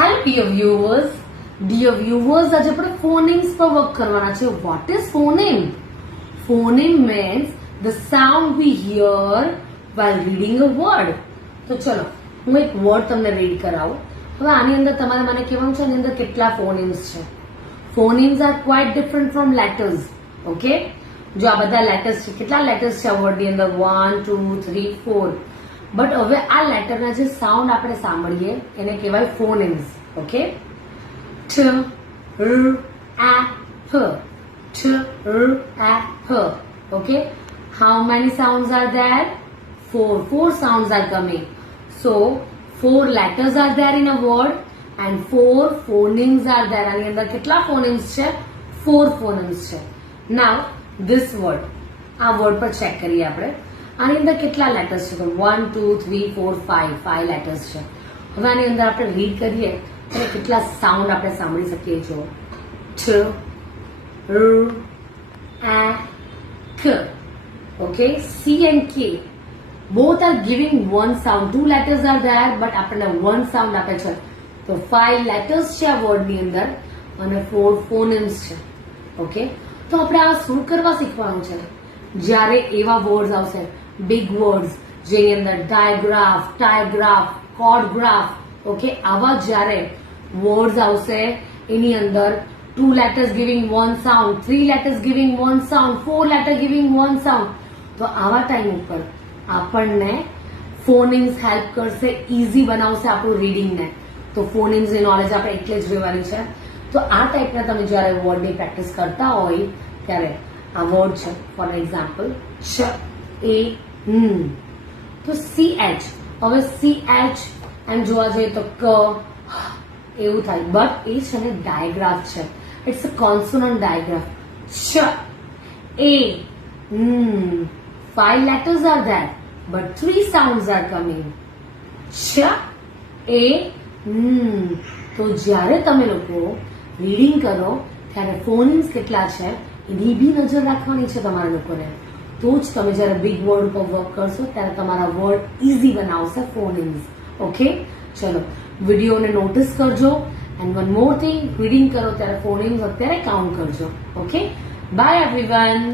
Hi dear viewers. Dear viewers, આજે આપણે phonemes પર વર્ક કરવાના છે. What is phoneme? Phoneme means the sound we hear while reading a word. તો ચલો હું એક વર્ડ તમને રીડ કરાવું. હવે આની અંદર તમારે મને કહેવાનું છે આની અંદર કેટલા phonemes છે. Phonemes are quite different from letters. Okay? જો આ બધા લેટર્સ છે, કેટલા લેટર્સ છે આ વર્ડની અંદર? 1 2 3 4. બટ હવે આ લેટરના જે સાઉન્ડ આપણે સાંભળીએ એને કહેવાય ફોનેમ્સ. ઓકે, ઠ ર આ હ, ઠ ર આ હ. Okay, how many sounds are there? Four sounds are coming. So 4 letters are there in a word and 4 phonemes are there. આની અંદર કેટલા phonemes છે? 4 phonemes છે. Now this word, આ વર્ડ પર ચેક કરીએ આપણે. આની અંદર કેટલા લેટર્સ છે? તો 1 2 3 4 5 લેટર્સ છે. હવે આની અંદર આપણે રીડ કરીએ તો કેટલા સાઉન્ડ આપણે સાંભળી શકીએ છો? ઠ ર આ ખ. ઓકે, સી એન્ડ કે both are giving one sound. 2 letters are there but આપણને one sound આપે છે. તો 5 letters છે આ વર્ડની અંદર અને 4 phonemes છે. ઓકે, તો આપણે આ શું કરવા શીખવાનું છે? જ્યારે એવા વર્ડ્સ આવશે બિગ વર્ડ્સ જેની અંદર ડાયગ્રાફ, ટાયગ્રાફ, કોડગ્રાફ, ઓકે, આવા જ્યારે વર્ડ્સ આવશે એની અંદર 2 letters giving one sound, 3 letters giving one sound, 4 letters giving one sound, તો આવા ટાઈમ ઉપર આપણને ફોનેમ્સ હેલ્પ કરશે, ઇઝી બનાવશે આપણું રીડિંગને. તો ફોનેમ્સની નોલેજ આપણે એટલે જ રહેવાની છે. તો આ ટાઈપના તમે જ્યારે વર્ડની પ્રેક્ટિસ કરતા હોય ત્યારે આ વર્ડ છે ફોર એક્ઝામ્પલ શ એ ન. તો સી એચ, હવે સી એચ એમ જોવા જઈએ તો ક એવું થાય, બટ એ છે ને ડાયગ્રાફ છે. It's a consonant digraph. શ એ ન, 5 letters are there but 3 sounds are coming. શ એ ન. તો જ્યારે તમે લોકો રીડિંગ કરો ત્યારે ફોનેમ્સ કેટલા છે એની બી નજર રાખવાની છે તમારા લોકોને. તો જ તમે જ્યારે બિગ વર્ડ ઉપર વર્ક કરશો ત્યારે તમારા વર્ડ ઇઝી બનાવશે ફોનેમ્સ. ઓકે, ચલો વિડીયોને નોટિસ કરજો. And one more thing, reading કરો ત્યારે ફોનેમ્સ અત્યારે કાઉન્ટ કરજો. Okay, by everyone.